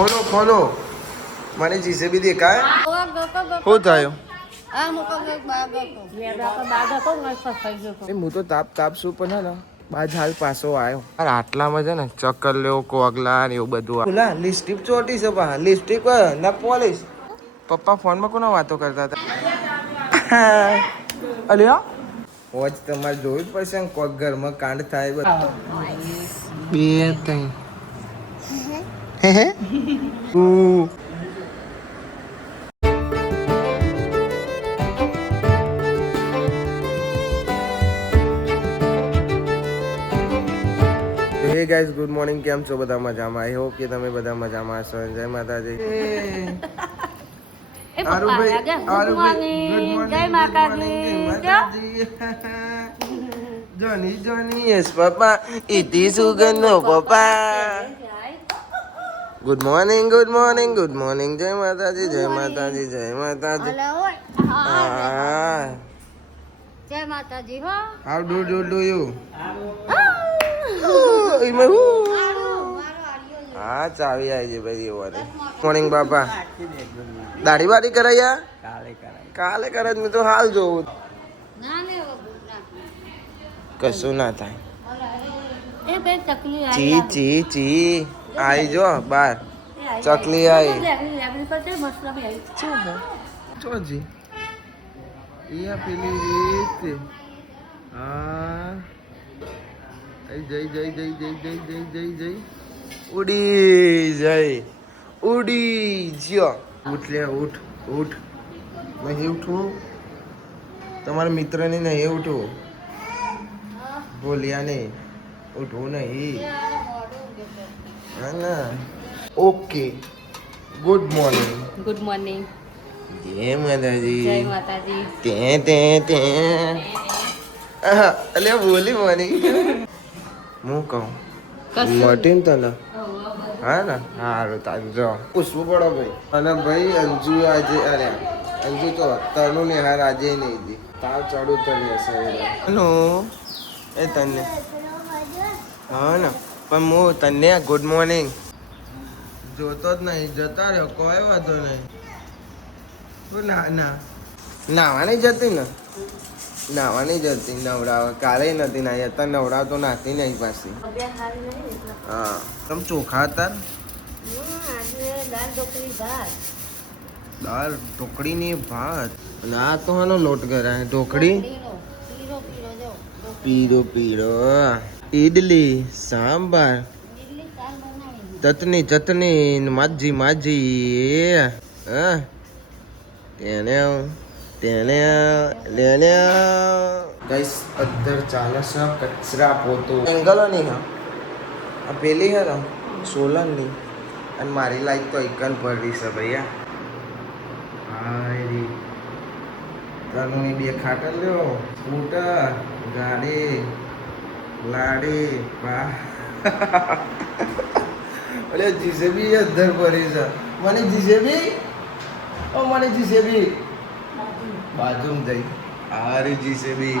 ખોલો ખોલો મને જીસીબી દેખાય શું થયું હું તો તાપ તાપ શું પણ ને બાજ હાલ પાછો આવ્યો આટલામાં છે ને ચક્કર લેવો કોગલા ને એવું બધું બોલા લિપસ્ટિક ચોટી છે પા લિપસ્ટિક ના પોલીસ પપ્પા ફોનમાં કોના વાતો કરતા હતા અલ્યા હોજ તમારે જોવું જ પડશે ને કોક ઘરમાં કાંડ થાય બધું બે ત્રણ હે હે હે ગાઈઝ ગુડ મોર્નિંગ કેમ છો બધા મજામાં આઈ હોપ કે તમે બધા મજામાં હશો જય માતાજી જોની જોની યસ પપ્પા ઇતિ સુગંધો પપ્પા good morning good morning good morning જય માતાજી જય માતાજી જય માતાજી હા જય માતાજી હો હાઉ ડુ યુ હા ચાવી આવી છે ભાઈ એવું મોર્નિંગ બાપા દાઢી વાડી કરાયા કાલે કરે મેં તો હાલ જોઉં કશું ના થાય ચી ચી ચી આવી જો બાર ચકલી આવી ચોજી એ પેલી રીત હા જય જય જય જય જય જય જય જય ઉડી જય ઉડી જ્યો ઉઠ લે ઉઠ ઉઠ નહીં ઉઠવું તમારા મિત્રને નહીં ઉઠવું બોલ્યા નહીં ઉઠવું નહીં હા ના okay good morning good morning જય માતાજી જય માતાજી તે અલે બોલી મોર્નિંગ હું કહું મટીન તને હા ને સારું તારું જો પૂછવું પડો ભાઈ અને ભાઈ અંજુ આજે અરે અંજુ તો તનુ ને હાર આજે નહીં દી તાવ ચડું તને હશે એ તને હા ને પણ હું તને ગુડ મોર્નિંગ જોતો જ નહીં જતા રહ્યો કોઈ વાંધો નહીં ના ના નાવા નહીં જતી ને નાવા નહીં જતી નવડાવા કાલે નથી નાહી અત્યારે નવડાવ તો નાખતી નહીં પાછી હા તમે ચોખા હતા દાળ ઢોકળીની ભાત અને આ તો આનો લોટ કરાય ઢોકળી પીરો પીરો ઈડલી સાંભાર ચટણી ચટણી માજી માજી હા તેને તેને લેને ગાઈસ અધર ચાલે છે કચરા પોતો એંગલો નહીં હા આ પેલી હે ને સોલનની અને મારી લાઈક તો એકન પડી છે ભૈયા હાય તનું બે ખાટર લ્યો સ્કૂટર ગાડી લાડી બા અરે જીસેબી અધર પડી છે મને જીસેબી ઓ મને જીસેબી બાજુમાં જઈ આરી જીસેબી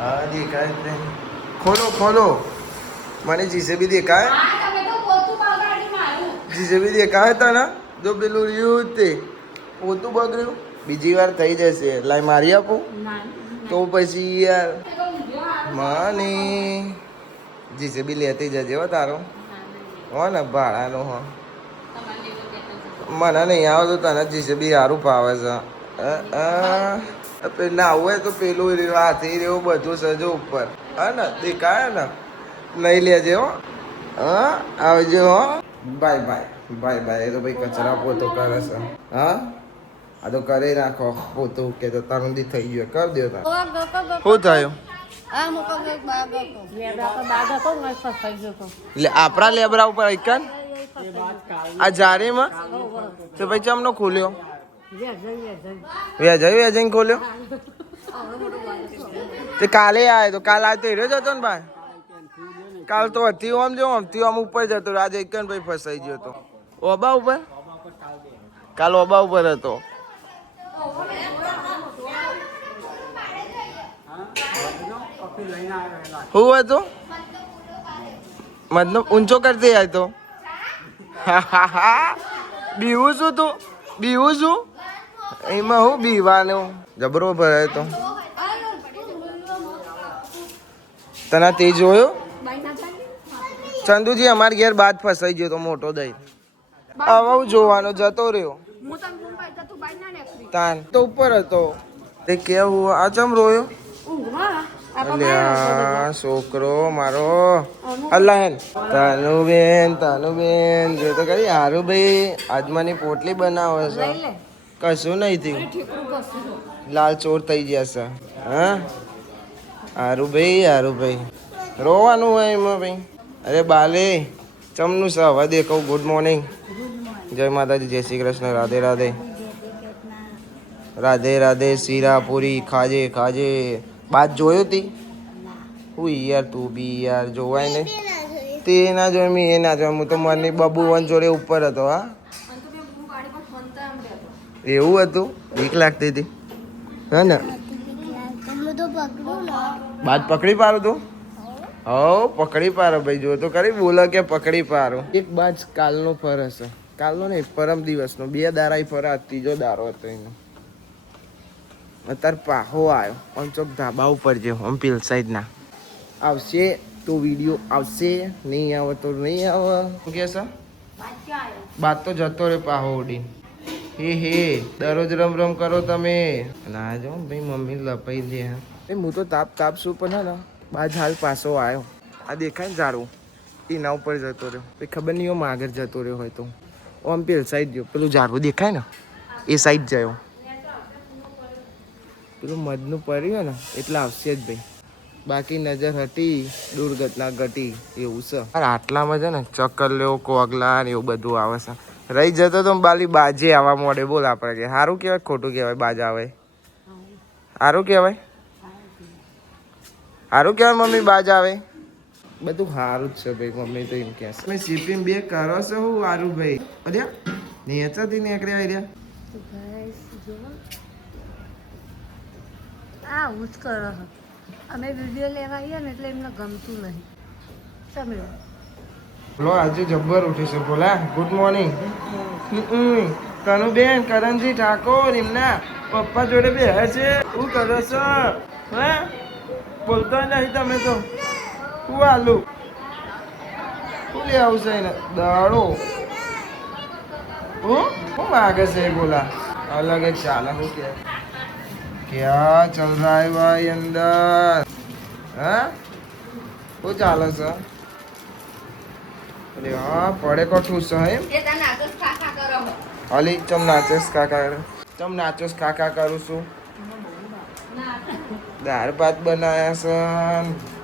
આ દેખાય ને ખોલો ખોલો મને જીસેબી દેખાય જીસેબી દેખાય તને જો પેલું રહ્યું તે પોતું બગડ્યું બીજી વાર થઈ જશે લાઈ મારી આપું તો પછી યાર મને જીસેબી લેતી જજે હો તારો હો ને ભાડાનો હો મને નહીં આવે તો તને જીસીબી સારું ભાવે છે ના હોય તો પેલું હાથી રહ્યું બધું સજો ઉપર હા ને દેખાય ને લઈ લેજે હો હા આવજો હો બાય બાય બાય બાય એ તો ભાઈ કચરા પોતો કરે છે હા આ તો કરી નાખો પોતું કે તો તરુંદી થઈ ગયો કરી દો તાર શું થયું આપણા લેબરા ઉપર એકન આ જારીમાં તો ભાઈ ચમનો ખોલ્યો વેજઈ ખોલ્યો તે કાલે આયો તો કાલ આ તો હીરો જ હતો ને ભાઈ કાલ તો હતી આમ ઉપર જતો આજે એકન ભાઈ ફસાઈ ગયો હતો ઓબા ઉપર કાલ ઓબા ઉપર હતો શું હતું મતલબ ઊંચો કરતી આય તો બીવું છું તું બીવું છું એમાં હું બીવાનું જબરો ભરાય તો તને તે જોયો ચંદુજી અમાર ઘેર બાદ ફસાઈ ગયો તો મોટો દઈ હવે હું જોવાનો જતો રહ્યો તાન તો ઉપર હતો તે કેવું આ ચમ રોયો અલ્યા છોકરો મારો અલ્લા હેન તાનુબેન જો તો કરી હારું ભાઈ આજમાની પોટલી બનાવે છે કશું નહીં થયું લાલ ચોર થઈ ગયા છે હા હારું ભાઈ રોવાનું હોય એમાં ભાઈ અરે બાલે ચમનું છે હવે દેખાવ ગુડ મોર્નિંગ જય માતાજી જય શ્રી કૃષ્ણ રાધે રાધે રાધે રાધે શીરા પૂરી ખાજે બાદ જોયો તી હું યાર તું બી યાર જોવાય ને તે ના જોઈ મેં એ ના જોઈ હું તો મરની બબુ વન જોડે ઉપર હતો હા એવું હતું બીક લાગતી હતી હે ને બાદ પકડી પાડું તું હો પકડી પાડો ભાઈ જો તો કરી બોલો કે પકડી પાડો એક બાજ કાલનો ફર હશે કાલનો નહીં પરમ દિવસનો 2 દારા ફર આ ત્રીજો દારો હતો એનો અત્યારે પાહો આવ્યો પંચોક ધાબા ઉપર જે હોમ પીલ સાઈડ ના આવશે તો વિડીયો આવશે નહીં આવે તો નહીં આવે શું કે છે બાદ તો જતો રે પાહો ઉડીને હે દરરોજ રમ કરો તમે ના જો ભાઈ મમ્મી લપાઈ દે હા હું તો તાપ શું પણ હે ને બાજ હાલ પાછો આવ્યો આ દેખાય ને ઝાડવું એના ઉપર જતો રહ્યો પછી ખબર નહીં એમ આગળ જતો રહ્યો હોય તો ઓમ પેલ સાઈડ ગયો પેલું ઝાડવું દેખાય ને એ સાઈડ ગયો પેલું મધનું પડ્યું ને એટલે આવશે જ ભાઈ બાકી નજર હતી દુર્ઘટના ઘટી એવું છે આટલામાં છે ને ચક્કર લેવો કોગલા ને એવું બધું આવે છે રહી જતો તો બાલી બાજે આવવા મોડે બોલ આપણે કે સારું કહેવાય ખોટું કહેવાય બાજ આવે સારું કહેવાય મમ્મી બાજ આવે બધું સારું જ છે ભાઈ મમ્મી તો એમ કહે છે મેં સીપીમ 2 કરો છો હું સારું ભાઈ અરે નેચાથી નીકળ્યા રહ્યા આ હું જ કરો અમે વિડીયો લેવા આવીએ ને એટલે એમને ગમતું નહીં સમજો બોલો આજે જબ્બર ઉઠી છે બોલા ગુડ મોર્નિંગ કનુબેન કરણજી ઠાકોર એમના પપ્પા જોડે બેહે છે શું કરો છો હે બોલતો નહીં તમે તો શું આલુ શું લે આવશે એને દાડો શું માગે છે બોલા અલગ એક ચાલે શું કે क्या चल रहा है भाई अंदर हाँ वो चाल છે अरे हाँ पड़े को ठूस है अली चम नाचस काका करूँ છું દાળ ભાત બનાયા છે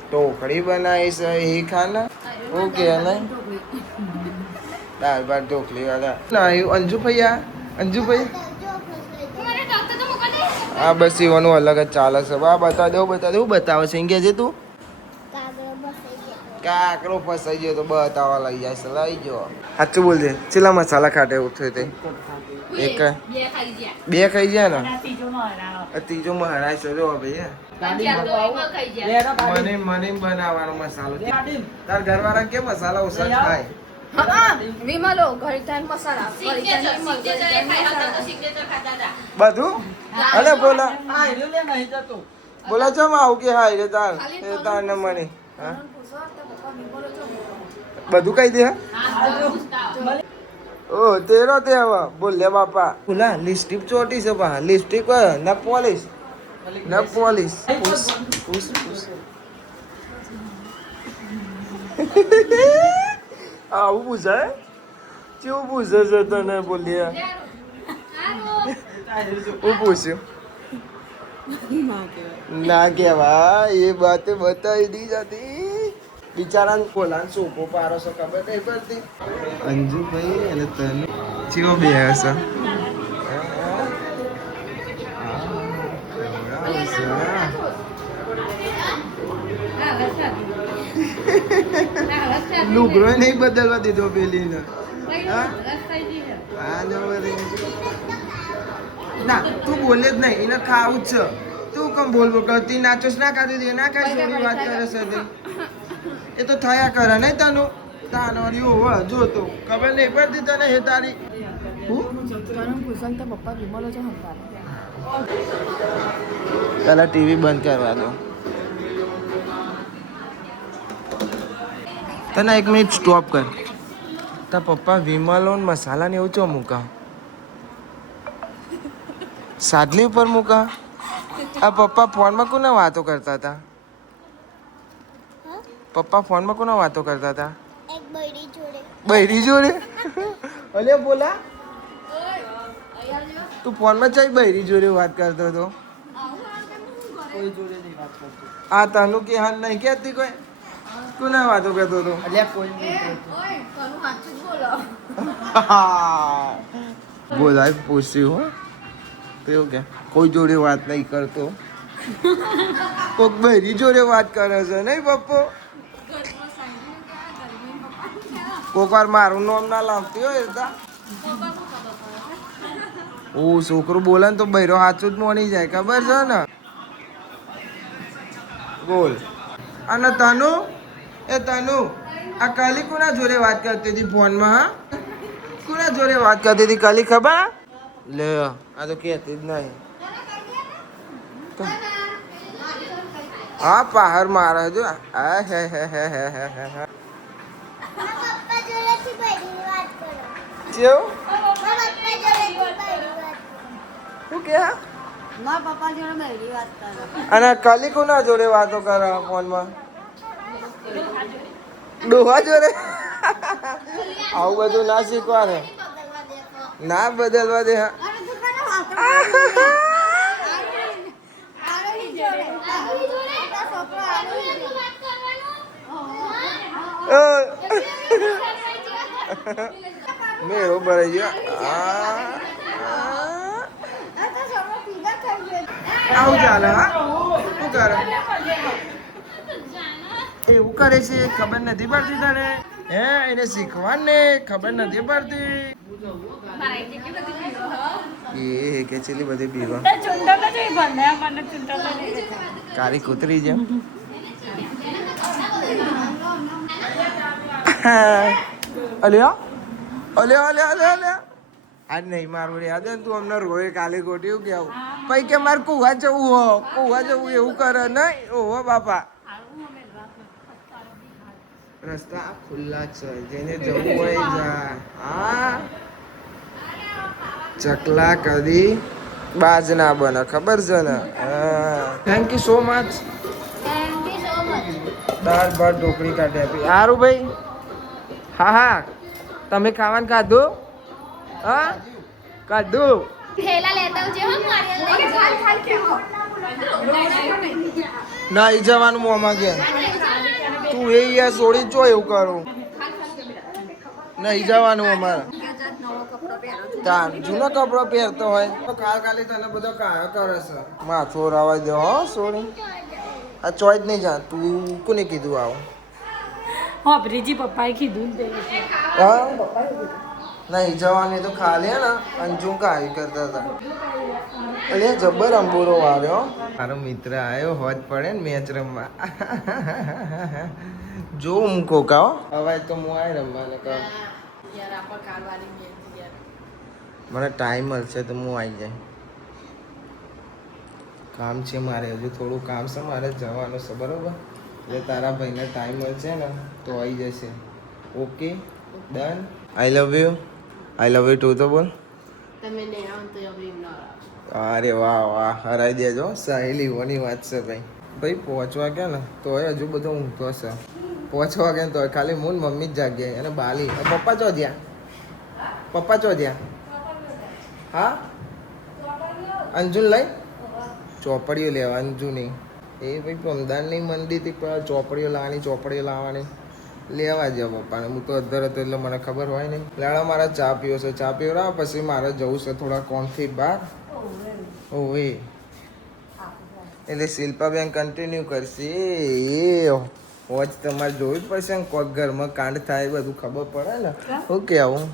ઢોકળી બનાવી છે એ ખાના ઓકે નહીં દાળ ભાત ઢોકળી વાળા ના અંજુ ભાઈ હા બસ એવાનું અલગ જ ચાલે છે બા બતા દઉં બતાવે છે કે છે તું કાકરો ફસાઈ ગયો તો બતાવવા લઈ જાય છે લઈ ગયો સાચું બોલજે ચેલા મસાલા ખાટે ઉઠ્યો તે એક બે ખાઈ જાય ને ત્રીજો મહારાજ છે જો ભાઈ મને બનાવવાનો મસાલો તાર ઘરવાળા કે મસાલા ઓછા ખાય બધું અલે બોલા ચમ આવું કે હાય રે તાર ને મને બધું કહી દે ઓ તેરો તે હવે બોલ લે બાપા બોલા લિપસ્ટિક ચોટી છે બા લિપસ્ટિક ના પોલિશ આવું પૂછાય કેવું પૂછે છે તને બોલ્યા હું પૂછ્યું ના કેવા એ બાતે બતાવી દી જતી બિચારા કોલાન સોપો પારો છો ખબર નહીં પડતી અંજુભાઈ અને તને ચેવો બે હશે લુગડો નહીં બદલવા દીધો પેલીને ના તું બોલે જ નહીં એને ખાવું જ છે તું કમ બોલ કરતી નાચોસ ના ખાતી ના ખાઈ જોડી વાત કરે છે તે એ તો થયા કરે નહીં તનું તાનવારી હોવે જો તો ખબર નહીં પડતી તને હે તારી પેલા ટીવી બંધ કરવા દો તને 1 મિનિટ સ્ટોપ કર તા પપ્પા વિમલો ને મસાલા ને એવું ચો મૂકા સાદલી ઉપર મૂકા આ પપ્પા ફોનમાં કોના વાતો કરતા હતા પપ્પા ફોનમાં કોના વાતો કરતા હતા એક બૈરી જોડે બૈરી જોડે અલે બોલા તું ફોનમાં ચાઈ બૈરી જોડે વાત કરતો હતો કોઈ જોડે નહીં વાત કરતો. આ તનું કે હાલ નહીં કહેતી કોઈ કોના વાતો કરતો હતો અલ્યા કોઈ નહીં કહેતો. બોલાય પૂછ્યું હો તો એવું કે કોઈ જોડે વાત નહીં કરતો કોક બૈરી જોડે વાત કરે છે નહીં પપ્પો કોક વાર મારું નામ ના લાવતી હોય તા ઓ છોકરું બોલે ને તો બૈરો સાચું જ મોની જાય ખબર છે ને બોલ અને તનુ એ તનુ આ કાલી કોના જોડે વાત કરતી હતી ફોનમાં હા કોના જોડે વાત કરતી હતી કાલી ખબર લે આ તો કહેતી જ નહીં હા પહાર મારે જો આ હે હે હે હે હે હે હે પપ્પા જોડેથી બૈરી વાત કરો કેવું પપ્પા જોડેથી બૈરી વાત શું કે મારા પપ્પા જોડે બૈરી વાત કરે અને કાલી કોના જોડે વાતો કરે ફોનમાં ડોહા જોડે આવું બધું ના શીખવા ને ના બદલવા દે હા મેળો ભરાઈ ગયો આવું ચાલે હા શું કરે એવું કરે છે ખબર નથી પડતી તને હે એને શીખવાને ખબર નથી પડતી એ કે છેલી બધી પીવા કાળી કૂતરી જેમ અલ્યા અલ્યા અલ્યા અલ્યા અલ્યા આજ નહીં મારું યાદ ને તું અમને રોય કાલે ગોટ્યું કે આવું પછી કે મારે કુવા જવું હો કુવા જવું એવું કરે નહીં ઓહો બાપા રસ્તા ખુલ્લા છે જેને જવું હોય જા હા ચકલા કદી બાજ ના બને ખબર છે ને થેન્ક યુ સો મચ દાળ ભાત ઢોકળી કાઢી આપી સારું ભાઈ હા હા તમે ખાવાનું ખાધું હા કાઢું થેલા લેતા આવજે હો ના ઈ જવાનું મોંમાં ગયા તું એ યાર છોડી જો એવું કરું નહીં જવાનું અમારે તાર જૂનો કપડો પહેરતો હોય તો કાલે તને બધો કાયો કરે છે માથું રાવા દે હો છોડી આ ચોઈ જ નહીં જા તું કોને કીધું આવું હા બ્રિજી પપ્પાએ કીધું ને હા નહીં જવાની તો ખાલી હે ને અંજુ કાઈ કરતા હતા અરે જબર અંબુરો વાળ્યો મારો મિત્ર આવ્યો હોજ પડે ને મેચ રમવા જો હું કોકાઓ અવાજ તો હું આય રમવાને કહું મને ટાઈમ મળશે તો હું આવી જાય કામ છે મારે હજુ થોડું કામ છે મારે જવાનું છે બરોબર એટલે તારા ભાઈને ટાઈમ મળશે ને તો આવી જશે okay done I love you too તો બોલ અરે વાહ વાહ હરાઈ દેજો સહેલીઓની વાત છે ભાઈ પહોંચવા ગયા ને તોય હજુ બધો ઊંઘતો છે પહોંચવા ગયા તોય ખાલી મૂન મમ્મી જ જાગ્યા અને બાલી પપ્પા ચો જ્યાં હા અંજુન લઈ ચોપડીઓ લેવા અંજુની એ ભાઈ પમદાનની મંદિરથી ચોપડીઓ લાવવાની લેવા જાવ પપ્પાને હું તો અધર હતો એટલે મને ખબર હોય નહીં લાડા મારા ચા પીવો છે ચા પીવરા પછી મારે જવું છે થોડા કોમથી બહાર ઓવે એટલે શિલ્પાબેન કન્ટિન્યુ કરશે એ હોજ તમારે જોવી જ પડશે ને કોઈક ઘરમાં કાંડ થાય બધું ખબર પડે ને ઓકે આવું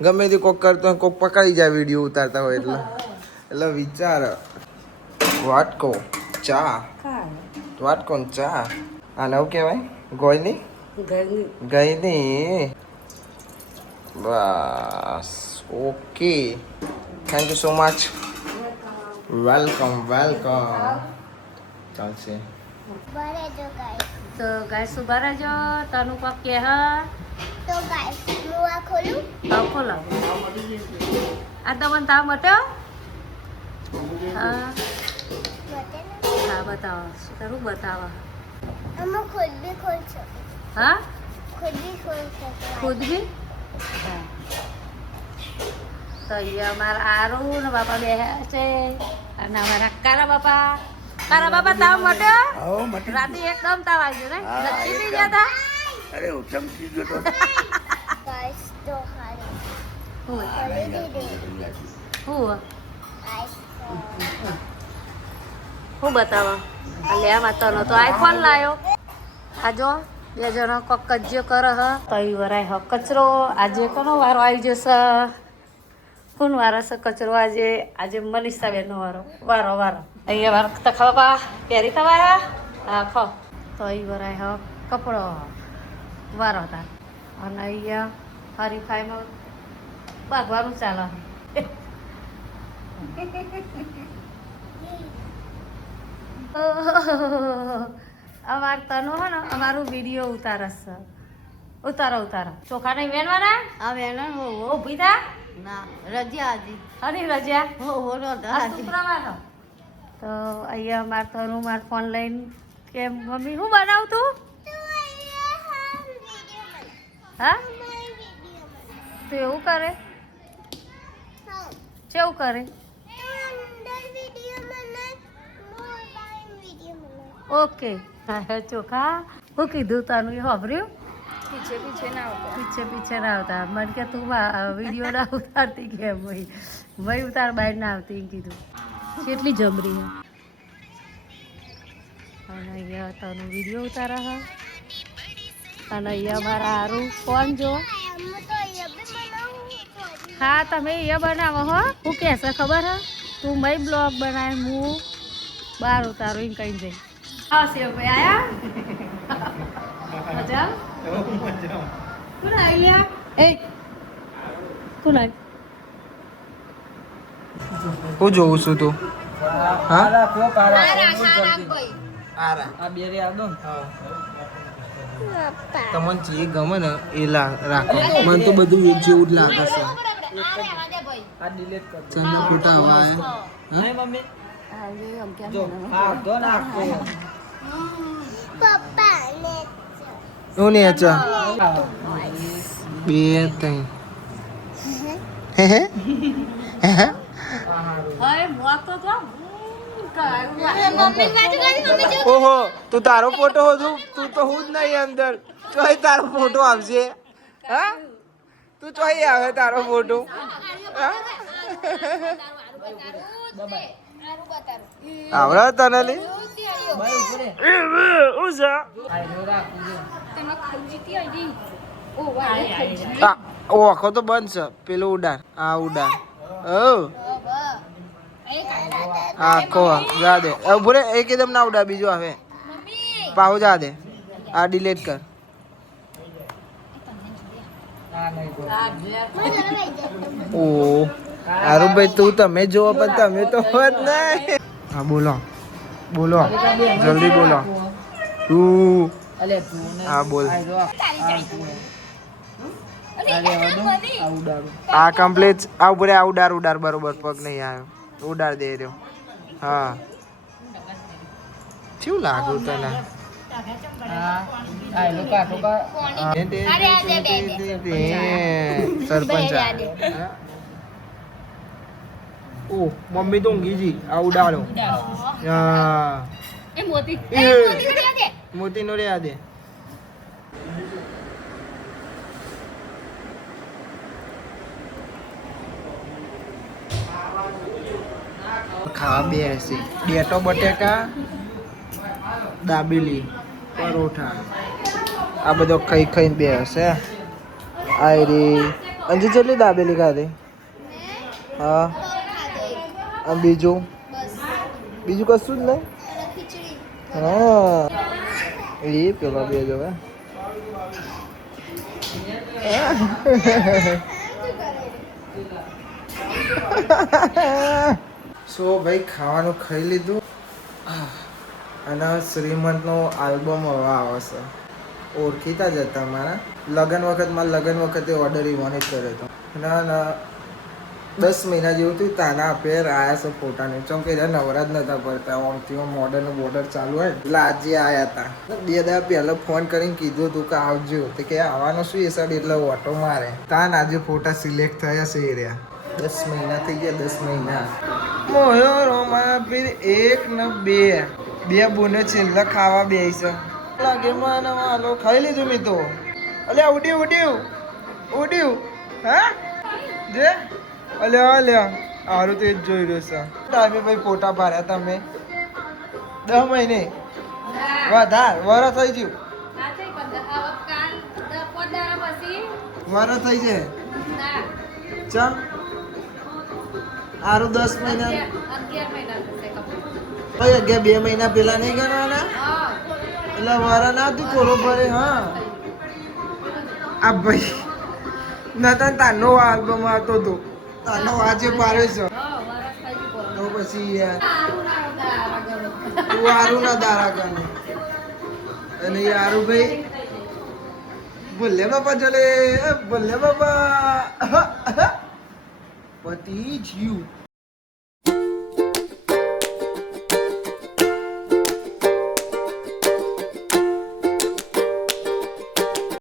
ગમે તે કોક કરતો હોય કોક પકડી જાય વિડીયો ઉતારતા હોય એટલે વિચાર વાટકો ચા આને શું કહેવાય? ગોયની? ઘરની ગઈની. બસ okay. Thank you so much. Welcome ચાલશે. બરે જો ગાઈસ. તો ગાય સુભા રહેજો તનું કોક કે હા તો ગાઈસ હું આ ખોલું. તાવ ખોલો આ તમને તાવ મટ્યો હા બતે ને હા બતાવો શું તારું બતાવો આમાં ખુદ બી ખોલ શકો. હા ખુદ બી ખોલ શકો. ખુદ બી હા તો અહીંયા અમારા આરું ને બાપા બેહ્યા છે અને અમારા કારા બાપા તાવ મટ્યો રાતે એકદમ તાવ આવી ગયો ને નક્કી થઈ ગયા હતા ગાઈસ તો હારે હું ખોલી દીધી. હું ગાઈસ હું બતાવો આ લેવામાં તનો તો આઈફોન લાયો આ જો બે જણો કોક કજ્જો કરે હ તઈ વરાય હ કચરો આજે કોનો વારો આવી જશે કોણ વારો છે કચરો આજે મનીષાબેનનો વારો અહીંયા વાર તખા બાપા પહેરી થવાયા હા ખો તઈ વરાય હ કપડો વારો હતા અને અહીંયા હરીફાઈમાં ભાગવાનું ચાલે અમાર તનો હે ને અમારું વિડીયો ઉતારશે ઉતારો ચોખા નહીં વેણવાના આ વેના હો ઊભી થા ના રજા હતી હની રજા હો હો આ શુક્રવાર તો અહીંયા માર તનું માર ફોન લઈને કે મમ્મી હું બનાવું તું હા તું એવું કરે કેવું કરે ઓકે ચોખા હું કીધું તનું એ સાંભળ્યું પીછે ના આવતા મને કે તું વિડીયો ના ઉતારતી કેમ ભાઈ ઉતાર બહાર ના આવતી એમ કીધું કેટલી જબરી હે અને અહીંયા તનું વિડીયો ઉતારા હા અને અહીંયા મારા હારું ફોન જો હા તમે અહીંયા બનાવો હો હું કહેશે ખબર હે તું મય બ્લોગ બનાવે હું બહાર ઉતારું એમ કઈ જઈ હા શિવભાઈ આયા મજા કોણ આવ્યા એ કોણ આવ્યું હું જોઉં છું તું હા આ બે રે આદો તમને જે ગમે ને એ રાખો મને તો બધું એક જેવું જ લાગે છે આ ડિલીટ કર ચંદા ફોટા હવા હે મમ્મી જો હા દો નાખો પપ્પા ને હું નહીં અચ્છા બે ત્રણ હે હે હે અરે મોતો તો ઓહો તું તારો ફોટો હોધું તું તો હું જ નહીં અંદર ચોય તારો ફોટો આવશે હા તું ચોય આવે તારો ફોટો આવડે તને લે ભાઈ ઉપરે ઉજા આઈ રો રાખું ઓ આખો તો બંધ છે પેલો ઉડાર આ ઉડાર ઓ આખો જા દે ઉભરે એકદમ ના ઉડા બીજો આવે પાહો જા દે આ ડિલીટ કર આ નહીં તો ઓ હારું ભાઈ તું તમે જો પણ તમે તો હોત નહીં હા બોલો જલ્દી બોલો તું અલે તું ને હા બોલ આઈ રો આ ઉડાડો આ કમ્પ્લીટ આ ઉપર આ ઉડાર બરોબર પગ નહીં આવ્યો ઉડાર દે રહ્યો હા શું લાગુ તને હા આઈ રો કાકો કા સરપંચ ઓ મમ્મી તો ઊંઘી જી આ ઉડાડો હા મોતી નો રે દે ખાવા બેસી બેટો બટેકા દાબેલી પરોઠા આ બધો ખાઈને બેસે આઈ રી અંજી કેટલી દાબેલી ખાધી હા અને બીજું કશું જ નહીં હા એ પેલા બે જવા સો ભાઈ ખાવાનું ખાઈ લીધું અને શ્રીમંતનો આલ્બમ હવે આવે છે ઓળખીતા જ હતા મારા લગ્ન વખતે ઓર્ડર ઈવોને જ કર્યો હતો ના 10 મહિના જેવું થયું તાના પેર આવ્યા છે ફોટાને ચમ કે નવરા જ નતા પડતા આમથી મોડરનું બોર્ડર ચાલુ હોય એટલે આજે આવ્યા હતા 2 દાડા પહેલા ફોન કરીને કીધું હતું કે આવજો તો કે આવવાનો શું એ સાઈડ એટલે ઓટો મારે તાન આજે ફોટા સિલેક્ટ થયા છે એ રહ્યા 10 મહિના થઈ ગયા 10 મહિના મોયો રોમા પીર 1 ને 2 બોને છેલ્લા ખાવા બેસી લાગે મને વાલો ખાઈ લીધું મી તો અલ્યા ઉડ્યું હા જે અલ્યા હારું તો એ જ જોઈ રહ્યો છે ટાઈમે ભાઈ ફોટા પાડ્યા તમે 10 મહિને વધાર વર થઈ ગયું વર થઈ જાય ચમ હારું 10 મહિના ભાઈ 2 મહિના પેલા નહીં ગણવાના એટલે વર ના તું કોરો ભરે હા આ ભાઈ નતા તાનો આલ્બમ આવતો હતો તાનો આજે પાડે છે તો પછી યાર તું હારું ના દારા ગમે અને યારું ભાઈ બોલે બાપા પતી જ્યું